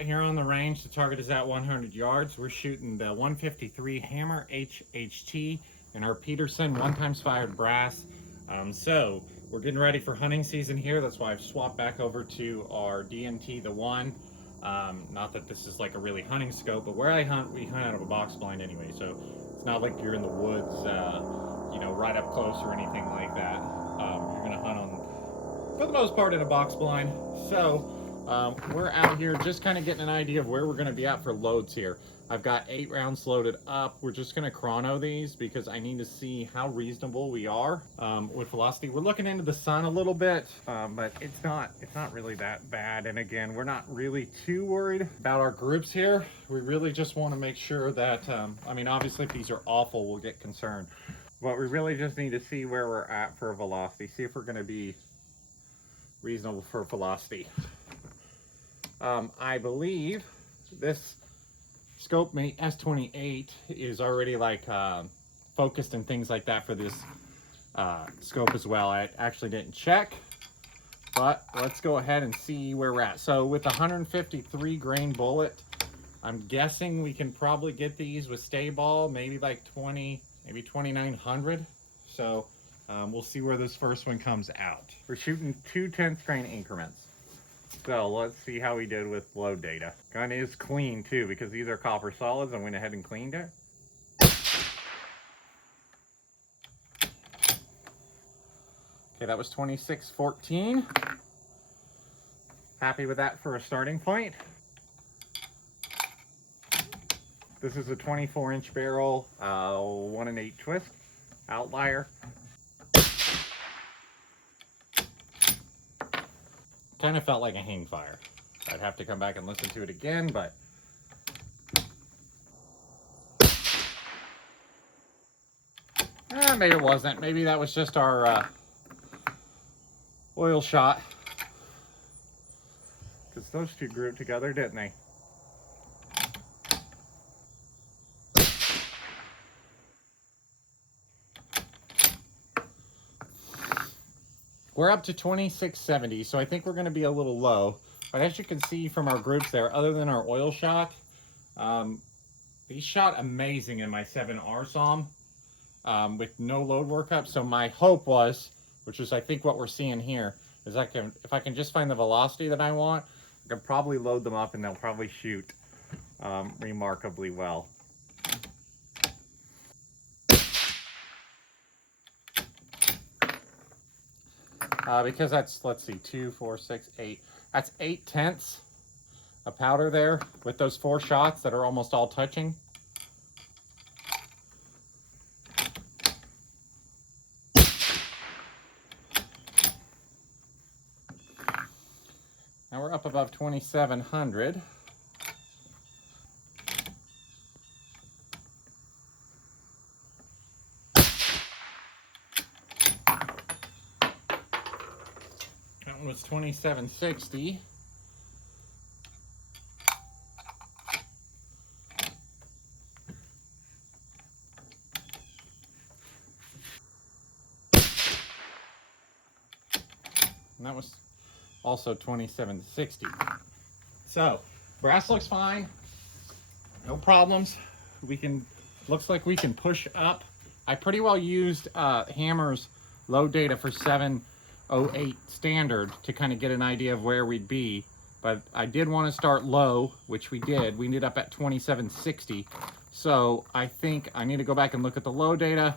out here on the range. The target is at 100 yards. We're shooting the 153 Hammer HHT and our Peterson 1x fired brass. So we're getting ready for hunting season here. That's why I've swapped back over to our DMT, the one. Not that this is like a really hunting scope, but where I hunt, we hunt out of a box blind anyway. So it's not like you're in the woods, you know, right up close or anything like that. You're gonna hunt on, for the most part, in a box blind. So we're out here just kind of getting an idea of where we're gonna be at for loads here. I've got 8 rounds loaded up. We're just gonna chrono these because I need to see how reasonable we are with velocity. We're looking into the sun a little bit, but it's not really that bad. And again, we're not really too worried about our groups here. We really just want to make sure that, I mean, obviously if these are awful, we'll get concerned. But we really just need to see where we're at for velocity, see if we're gonna be reasonable for velocity. I believe this ScopeMate S28 is already like focused and things like that for this scope as well. I actually didn't check, but let's go ahead and see where we're at. So with 153 grain bullet, I'm guessing we can probably get these with Staball, maybe like 20, maybe 2,900. So we'll see where this first one comes out. We're shooting 2/10 grain increments. So let's see how we did with load data. Gun is clean too, because these are copper solids. I went ahead and cleaned it. Okay, that was 2614. Happy with that for a starting point. This is a 24-inch barrel, 1 1/8 twist, outlier. Kind of felt like a hang fire. I'd have to come back and listen to it again, but maybe it wasn't. Maybe that was just our oil shot, because those two grew together, didn't they? We're up to 2670, so I think we're going to be a little low. But as you can see from our groups there, other than our oil shot, these shot amazing in my 7R SOM with no load workup. So my hope was, which is I think what we're seeing here, is if I can just find the velocity that I want, I can probably load them up and they'll probably shoot remarkably well. Because that's, let's see, 2, 4, 6, 8. That's 8/10 of powder there with those 4 shots that are almost all touching. Now we're up above 2,700. Was 2,760. And that was also 2,760. So brass looks fine, no problems. Looks like we can push up. I pretty well used Hammer's load data for 708 standard to kind of get an idea of where we'd be, but I did want to start low, which we did. We ended up at 2,760. So I think I need to go back and look at the load data.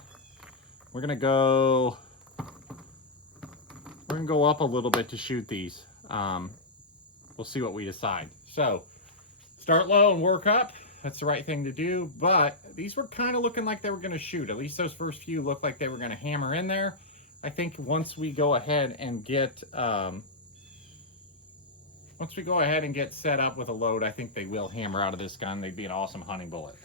We're gonna go up a little bit to shoot these. We'll see what we decide. So start low and work up. That's the right thing to do, but these were kind of looking like they were gonna shoot. At least those first few looked like they were gonna hammer in there. I think once we go ahead and get set up with a load, I think they will hammer out of this gun. They'd be an awesome hunting bullet.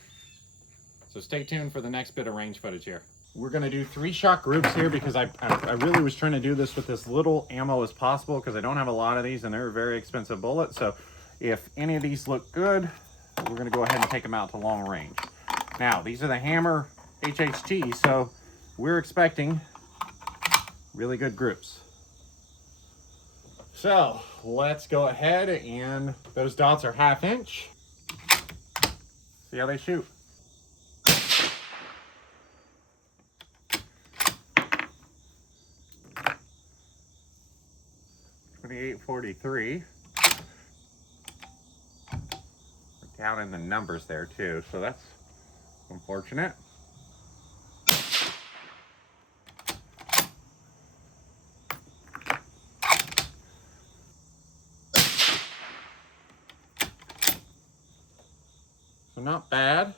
So stay tuned for the next bit of range footage here. We're gonna do 3-shot groups here because I really was trying to do this with as little ammo as possible because I don't have a lot of these and they're very expensive bullets. So if any of these look good, we're gonna go ahead and take them out to long range. Now, these are the Hammer HHT, so we're expecting really good groups. So let's go ahead, and those dots are 1/2 inch. See how they shoot. .2843. Down in the numbers there too, so that's unfortunate. So not bad.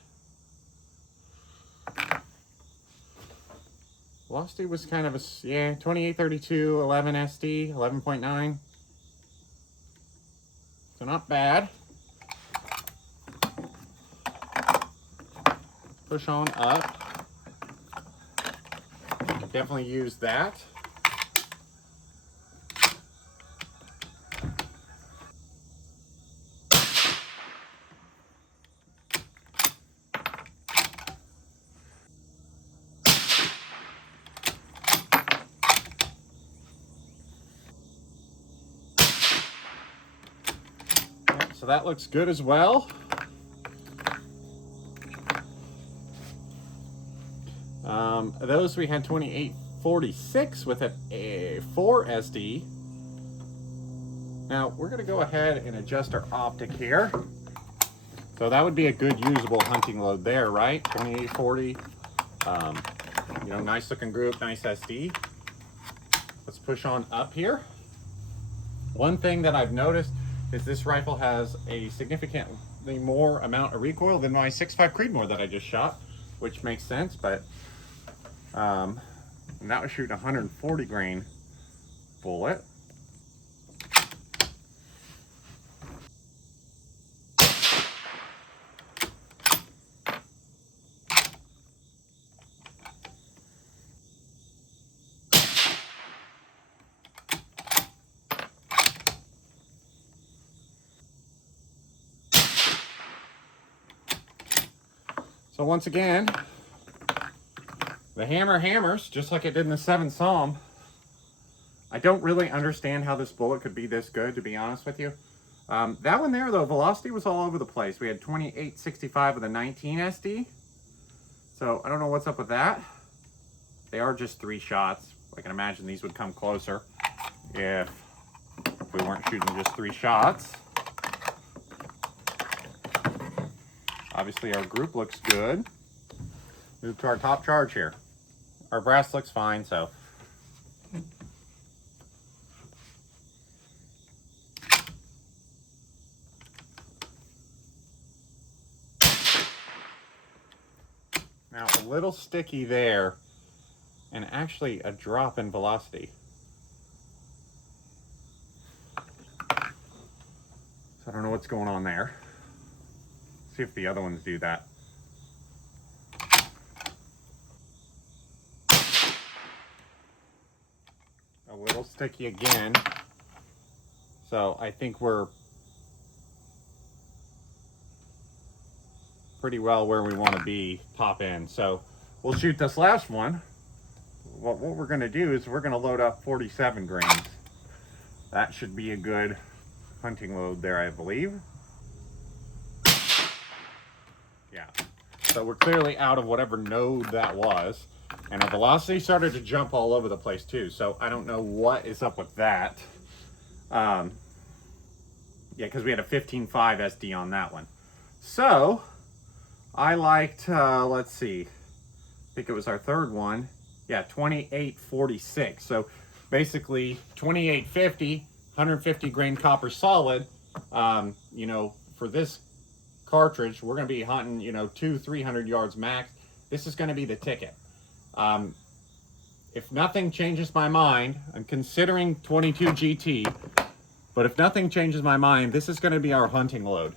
Velocity was kind of a, yeah, 2832, 11 SD, 11.9. So not bad. Push on up. Definitely use that. So that looks good as well. Those we had 2846 with a 4 SD. Now we're going to go ahead and adjust our optic here. So that would be a good usable hunting load there, right? 2840. You know, nice looking group, nice SD. Let's push on up here. One thing that I've noticed is this rifle has a significantly more amount of recoil than my 6.5 Creedmoor that I just shot, which makes sense, but and that was shooting a 140 grain bullet. So once again, the hammer hammers, just like it did in the 7th Psalm. I don't really understand how this bullet could be this good, to be honest with you. That one there, though, velocity was all over the place. We had 2865 with a 19 SD. So I don't know what's up with that. They are just 3 shots. I can imagine these would come closer if we weren't shooting just 3 shots. Obviously, our group looks good. Move to our top charge here. Our brass looks fine, so. Now, a little sticky there, and actually a drop in velocity. So I don't know what's going on there. See if the other ones do that. A little sticky again. So I think we're pretty well where we want to be top end. So we'll shoot this last one. What we're going to do is we're going to load up 47 grains. That should be a good hunting load there, I believe. Yeah. So we're clearly out of whatever node that was. And our velocity started to jump all over the place too. So I don't know what is up with that. Yeah, because we had a 15.5 SD on that one. So I liked, let's see, I think it was our third one. Yeah, 2846. So basically 2850, 150 grain copper solid. You know, for this cartridge, we're going to be hunting, you know, 200-300 yards max. This is going to be the ticket. If nothing changes my mind, I'm considering 22 GT, but if nothing changes my mind, this is going to be our hunting load.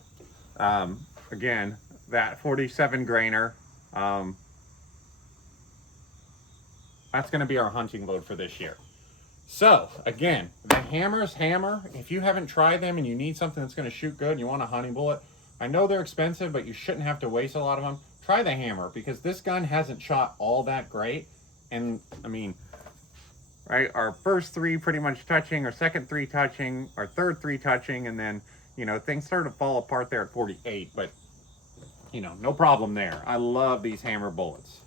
Again, that 47 grainer, that's going to be our hunting load for this year. So again, the hammers hammer. If you haven't tried them and you need something that's going to shoot good and you want a hunting bullet, I know they're expensive, but you shouldn't have to waste a lot of them. Try the hammer, because this gun hasn't shot all that great. And I mean, right? Our first 3 pretty much touching, our second 3 touching, our third 3 touching, and then, you know, things started to fall apart there at 48, but, you know, no problem there. I love these hammer bullets.